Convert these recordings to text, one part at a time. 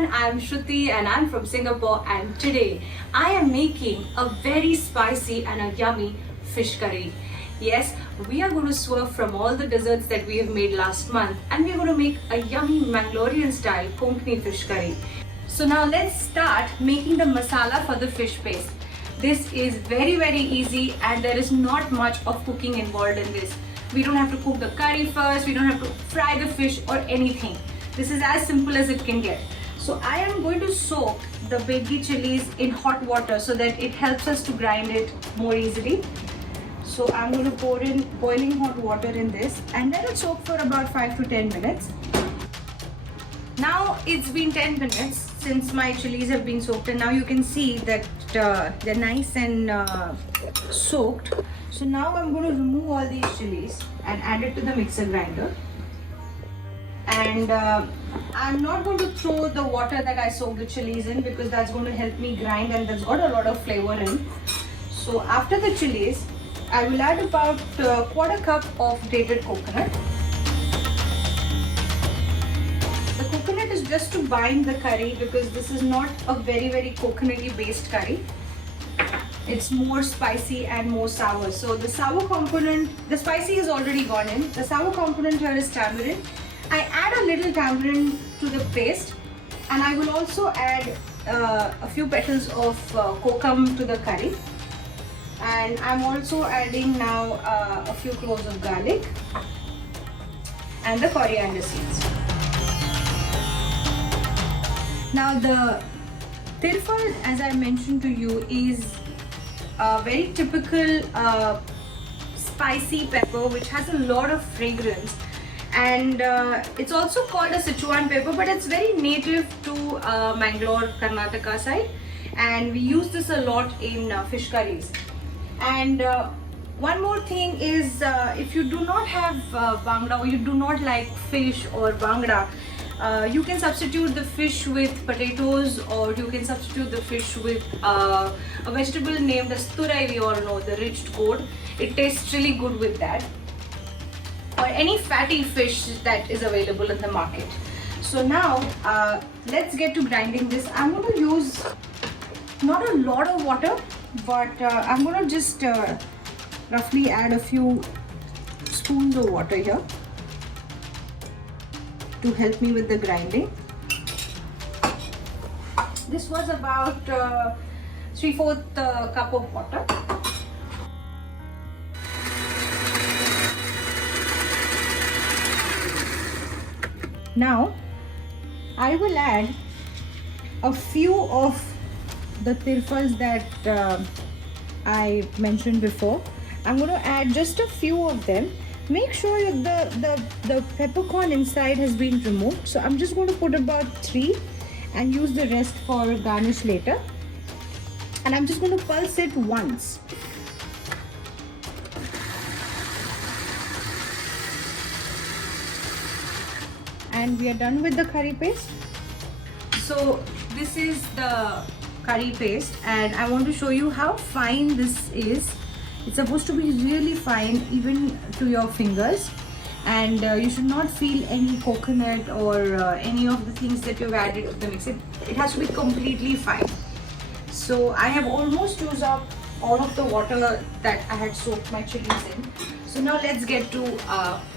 everyone, I'm Shruti and I'm from Singapore, and today I am making a very spicy and a yummy fish curry. Yes, we are going to swerve from all the desserts that we have made last month and we're going to make a yummy Mangalorean style Konkani fish curry. So now let's start making the masala for the fish paste. This is very easy and there is not much of cooking involved in this. We don't have to cook the curry first, we don't have to fry the fish or anything. This is as simple as it can get. So I am going to soak the baby chilies in hot water so that it helps us to grind it more easily. So I'm going to pour in boiling hot water in this and let it soak for about 5 to 10 minutes. Now it's been 10 minutes since my chilies have been soaked, and now you can see that they're nice and soaked. So now I'm going to remove all these chilies and add it to the mixer grinder. And I'm not going to throw the water that I soaked the chilies in because that's going to help me grind and that's got a lot of flavor in. So after the chilies, I will add about a quarter cup of grated coconut. The coconut is just to bind the curry because this is not a very coconutty based curry. It's more spicy and more sour. So the sour component, the spicy is already gone in. The sour component here is tamarind. I add a little tamarind to the paste, and I will also add a few petals of kokum to the curry. And I'm also adding now a few cloves of garlic and the coriander seeds. Now the tirfal, as I mentioned to you, is a very typical spicy pepper which has a lot of fragrance, and it's also called a Sichuan pepper, but it's very native to Mangalore, Karnataka side, and we use this a lot in fish curries. And one more thing is, if you do not have bangda or you do not like fish or bangda, you can substitute the fish with potatoes, or you can substitute the fish with a vegetable named as turai. We all know, the ridged gourd. It tastes really good with that, or any fatty fish that is available in the market. So now let's get to grinding this. I'm going to use not a lot of water, but I'm going to just roughly add a few spoons of water here to help me with the grinding. This was about 3/4 cup of water. Now I will add a few of the tirfals that I mentioned before. I'm going to add just a few of them. Make sure that the peppercorn inside has been removed. So I'm just going to put about 3 and use the rest for garnish later. And I'm just going to pulse it once. And we are done with the curry paste. So this is the curry paste, and I want to show you how fine this is. It's supposed to be really fine, even to your fingers, and you should not feel any coconut or any of the things that you've added to the mix. It has to be completely fine. So I have almost used up all of the water that I had soaked my chilies in. So now let's get to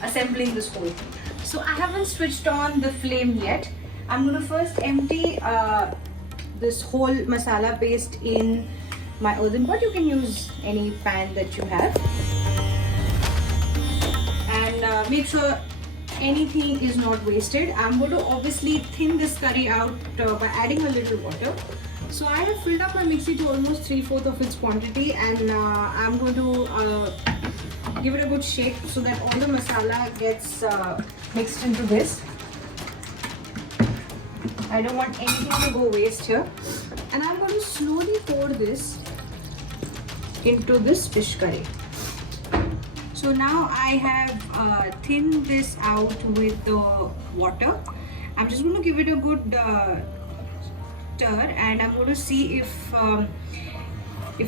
assembling this whole thing. So I haven't switched on the flame yet. I'm going to first empty this whole masala paste in my earthen pot. You can use any pan that you have, and make sure anything is not wasted. I'm going to obviously thin this curry out by adding a little water. So I have filled up my mixie to almost 3/4 of its quantity, and I'm going to give it a good shake so that all the masala gets mixed into this. I don't want anything to go waste here, and I'm going to slowly pour this into this fish curry. So now I have thinned this out with the water. I'm just going to give it a good stir, and I'm going to see if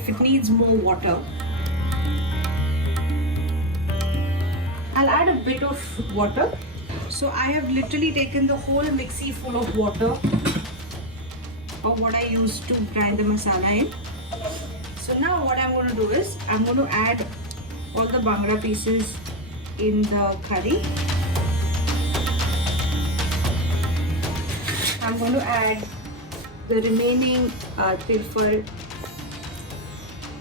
it needs more water. I'll add a bit of water. So I have literally taken the whole mixie full of water or what I use to grind the masala in. So now what I'm going to do is I'm going to add all the bhangra pieces in the curry. I'm going to add the remaining tilfar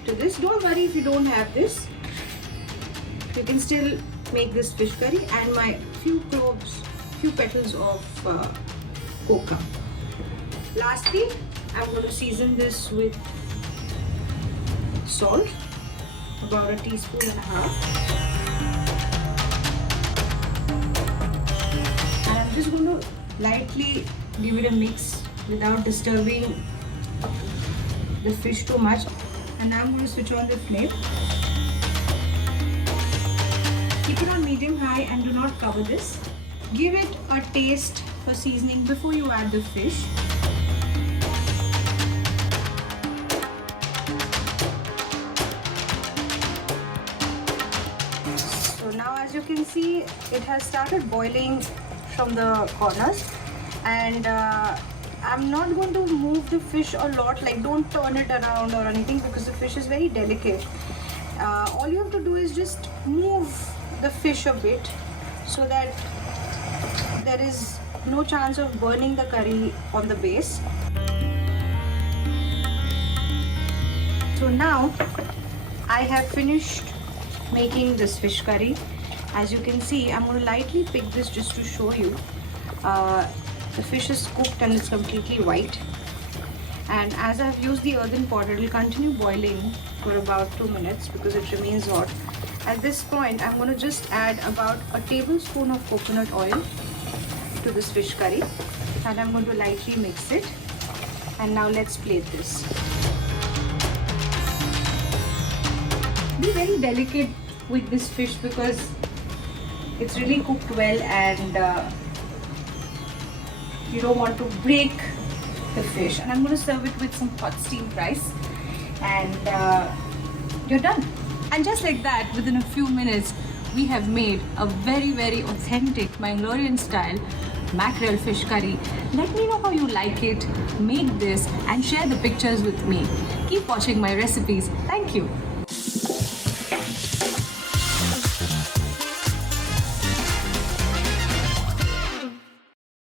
to this. Don't worry if you don't have this. You can still make this fish curry, and my few petals of coca. Lastly, I'm going to season this with salt, about a teaspoon and a half. And I'm just going to lightly give it a mix without disturbing the fish too much. And now I'm going to switch on the flame. Keep it on medium high and do not cover this. Give it a taste for seasoning before you add the fish. So now, as you can see, it has started boiling from the corners, and I'm not going to move the fish a lot, like don't turn it around or anything, because the fish is very delicate. All you have to do is just move the fish a bit so that there is no chance of burning the curry on the base. So now I have finished making this fish curry. As you can see, I'm going to lightly pick this just to show you. The fish is cooked and it's completely white. And as I've used the earthen pot, it will continue boiling for about 2 minutes because it remains hot. At this point, I'm going to just add about a tablespoon of coconut oil to this fish curry, and I'm going to lightly mix it. And now let's plate this. Be very delicate with this fish because it's really cooked well, and you don't want to break the fish. And I'm going to serve it with some hot steamed rice, and you're done. And just like that, within a few minutes, we have made a very, very authentic Mangalorean style mackerel fish curry. Let me know how you like it, make this, and share the pictures with me. Keep watching my recipes. Thank you.